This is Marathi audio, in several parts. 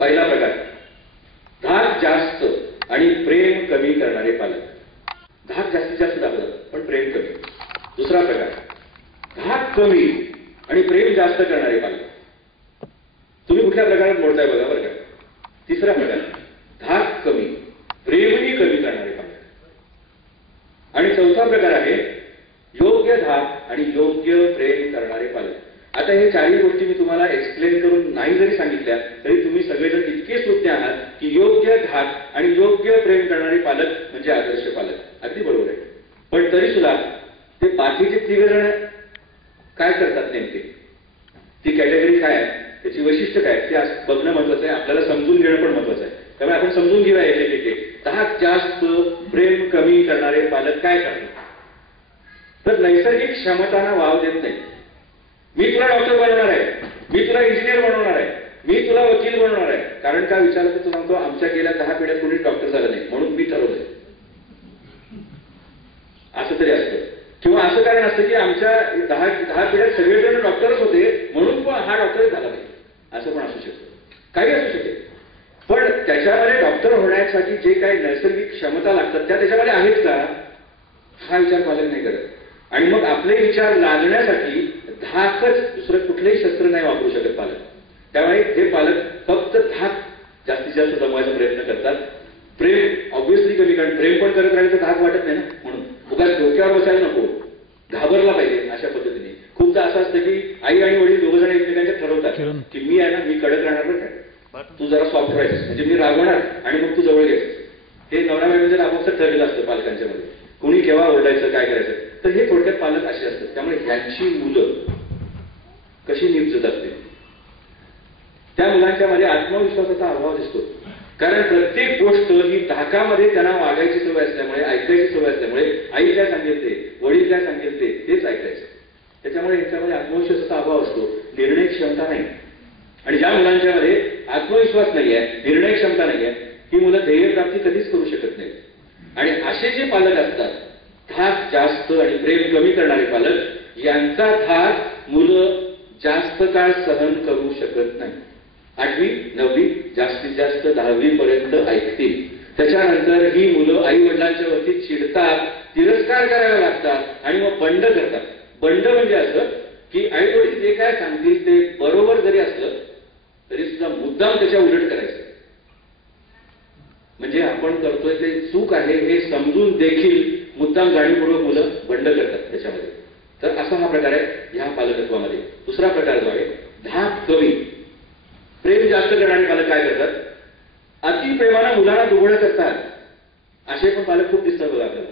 पहिला प्रकार, धाक जास्त आणि प्रेम कमी करणारे पालक. धाक जास्तीत जास्त दाखवतात पण प्रेम कमी. दुसरा प्रकार, धाक कमी आणि प्रेम जास्त करणारे पालक. तुम्ही कुठल्या प्रकारात मोडताय बघा बरं का. तिसरा प्रकार, धाक कमी प्रेमही कमी करणारे पालक. आणि चौथा प्रकार आहे योग्य धाक आणि योग्य प्रेम करणारे पालक. आता हे चारही गोष्टी मी तुम्हाला एक्सप्लेन करून नाही जरी सांगितल्या तरी तुम्ही सगळेजण इतके सुज्ञ आहात की योग्य धाक आणि योग्य प्रेम करणारे पालक म्हणजे आदर्श पालक. अगदी बरोबर आहे. पण तरी सुद्धा ते बाकीचे तिघजण काय करतात नेमके, ती कॅटेगरी काय आहे, त्याची वैशिष्ट्य काय ते बघणं महत्वाचं आहे. आपल्याला समजून घेणं पण महत्वाचं आहे. त्यामुळे आपण समजून घेऊया एक. धाक जास्त प्रेम कमी करणारे पालक काय करतात. तर नैसर्गिक क्षमतांना वाव देत नाही. मी तुला डॉक्टर बनवणार आहे, मी तुला इंजिनियर बनवणार आहे, मी तुला वकील बनवणार आहे. कारण का विचारलं तर सांगतो, आमच्या गेल्या 10 पिढ्यात कोणी डॉक्टर झालं नाही म्हणून मी ठरवलंय. असं तरी असतं. किंवा असं कारण असतं की आमच्या 10 पिढ्यात सगळेजण डॉक्टरच होते म्हणून पण हा डॉक्टर झाला नाही. असं पण असू शकतं. काही असू शकेल. पण त्याच्यामध्ये डॉक्टर होण्यासाठी जे काही नैसर्गिक क्षमता लागतात त्या त्याच्यामध्ये आहेत का, हा विचार पालक नाही करत. आणि मग आपले विचार लादण्यासाठी धाकच, दुसरं कुठलंही शस्त्र नाही वापरू शकत पालक. त्यामुळे हे पालक फक्त धाक जास्तीत जास्त जमवायचा प्रयत्न करतात. प्रेम ऑब्व्हियसली कमी, कारण प्रेम पण करत राहिलं तर धाक वाटत नाही ना. म्हणून उगाच डोक्यावर बसायला नको, घाबरला पाहिजे अशा पद्धतीने. खूपदा असं असतं की आई आणि वडील दोघ जण एकमेकांच्या ठरवतात की मी आहे ना, मी कडक राहणार बरं का, तू जरा सॉफ्ट राहायचं, म्हणजे मी रागवणार आणि मग तू जवळ घ्यायचं. हे नवरा बायकोचं आपोआप ठरलेलं असतं पालकांच्या मध्ये. कुणी केव्हा ओरडायचं, काय करायचं. तर हे थोडक्यात पालक असे असतात. त्यामुळे ह्यांची मुलं कशी निपजत असते. त्या मुलांच्या मध्ये आत्मविश्वासाचा अभाव दिसतो. कारण प्रत्येक गोष्ट ही धाकामध्ये त्यांना वागायची सवय असल्यामुळे, ऐकायची सवय असल्यामुळे, आई काय सांगेल ते, वडील काय सांगेल तेच ऐकायचं. त्याच्यामुळे यांच्यामध्ये आत्मविश्वासाचा अभाव असतो, निर्णय क्षमता नाही. आणि ज्या मुलांच्या मध्ये आत्मविश्वास नाही आहे, निर्णय क्षमता नाही आहे, ही मुलं ध्येयप्राप्ती कधीच करू शकत नाही. आणि असे जे पालक असतात, धाक जास्त आणि प्रेम कमी करणारे पालक, यांचा धाक मुलं जास्त काळ सहन करू शकत नाही. 8वी 9वी जास्तीत जास्त 10वी पर्यंत ऐकतील. त्याच्यानंतर ही मुलं आई वडिलांच्या वरती चिडतात, तिरस्कार करायला लागतात आणि मग बंड करतात. बंड म्हणजे असं की आई वडील जे काय सांगतील ते बरोबर जरी असलं तरी सुद्धा मुद्दाम त्याच्या उलट करायचं. म्हणजे आपण करतोय ते चूक आहे हे समजून देखील मुद्दाम जाणीवपूर्वक मुलं बंड करतात त्याच्यामध्ये. तर असा हा प्रकार आहे ह्या पालकत्वामध्ये. दुसरा प्रकार जो आहे धाक कमी प्रेम जास्त करणारे पालक काय करतात, अतिप्रेमानं मुलांना दुबळं करतात. असे पण पालक खूप दिसतात बघा आपल्याला.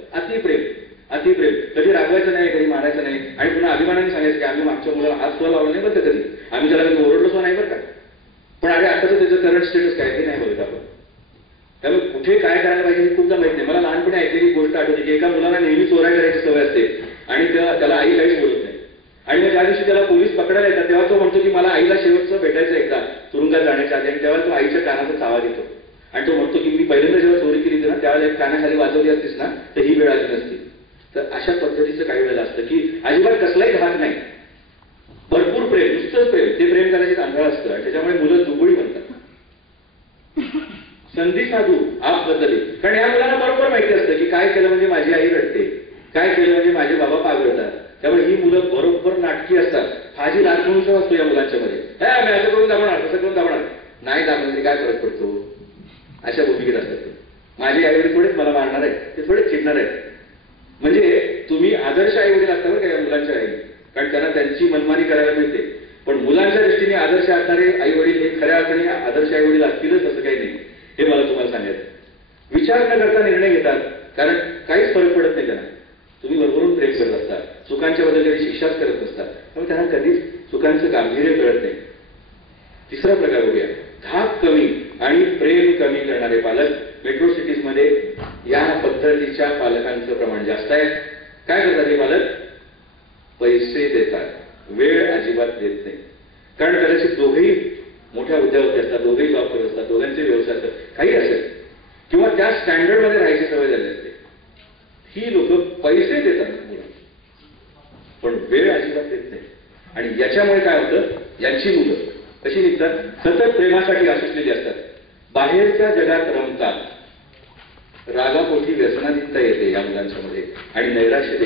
अतिप्रेम कधी रागवायचं नाही, कधी मारायचं नाही आणि पुन्हा अभिमानाने सांगायचं की आम्ही मागच्या मुलाला हात सुद्धा लावला नाही बरं का, कधी आम्ही त्याला कधी ओरडलो सुद्धा नाही बरं का. पण अरे आताचं त्याचं करंट स्टेटस काय ते नाही बघत आपण. त्यामुळे कुठे काय करायला पाहिजे हे खूपदा माहित नाही. मला लहानपणी ऐकलेली गोष्ट आठवते की एका मुलाला नेहमी चोऱ्या करायची सवय असते आणि त्याला आई काहीच बोलत नाही. आणि मग ज्या दिवशी त्याला पोलीस पकडायला येतात तेव्हा तो म्हणतो की मला आईला शेवटचं भेटायचं एकदा तुरुंगात जाण्याच्या आधी. आणि तेव्हा तो आईच्या कानाचा चावा घेतो आणि तो म्हणतो की मी पहिल्यांदा जेव्हा चोरी केली होती ना त्यावेळेला एक कानाखाली वाजवली असतीस ना तर ही वेळ आली नसती. तर अशा पद्धतीचं काही वेळेला असतं की अजिबात कसलाही धाक नाही, भरपूर प्रेम, नुसतंच प्रेम. ते प्रेम करायचं आंधळ असतं आणि त्याच्यामुळे मुलं दुबळी बनतात. संधी साधू आप बदलली. कारण या मुलांना बरोबर माहिती असतं की काय केलं म्हणजे माझी आई रडते, काय केलं म्हणजे माझे बाबा पागळतात. त्यामुळे ही मुलं बरोबर नाटकी असतात. हाजी आत्मविश्वास असतो या मुलांच्या मध्ये. मी असं करून दाबणार, तसं करून दाबणार, नाही दाबणार काय फरक पडतो, अशा भूमिकेत असतात. माझे आई वडील थोडेच मला मारणार आहेत, ते थोडेच चिडणार आहेत. म्हणजे तुम्ही आदर्श आई वडील असता बरं का या मुलांच्या आई, कारण त्यांना त्यांची मनमानी करायला मिळते. पण मुलांच्या दृष्टीने आदर्श असणारे आई वडील हे खऱ्या अर्थाने आदर्श आई वडील असतीलच असं काही नाही. हे मला तुम्हाला सांगायचं. विचार न करता निर्णय घेतात कारण काहीच फरक पडत नाही त्यांना. तुम्ही भरभरून प्रेम करत असता, चुकांच्या बद्दल कधी शिक्षाच करत नसतात, त्यामुळे त्यांना कधीच चुकांचं गांभीर्य कळत नाही. तिसरा प्रकार बघूया, धाक कमी आणि प्रेम कमी करणारे पालक. मेट्रो सिटीज मध्ये या पद्धतीच्या पालकांचं प्रमाण जास्त आहे. काय करतात हे पालक, पैसे देतात, वेळ अजिबात देत नाही. कारण कदाचित दोघेही मोठ्या उद्योगात असतात, दोघेही जॉब करत असतात, दोघांचे व्यवसाय असतात, काही असेल किंवा त्या स्टँडर्ड मध्ये राहायची सवय झाली असते. ही लोक पैसे देतात पण वेळ अजिबात देत नाही. आणि याच्यामुळे काय होतं, यांची मुलं कशी निघतात? सतत प्रेमासाठी आसुसलेली असतात. बाहेरच्या जगात रमतात, रागापोटी व्यसनाधीनता येते या मुलांच्या मध्ये आणि नैराश्य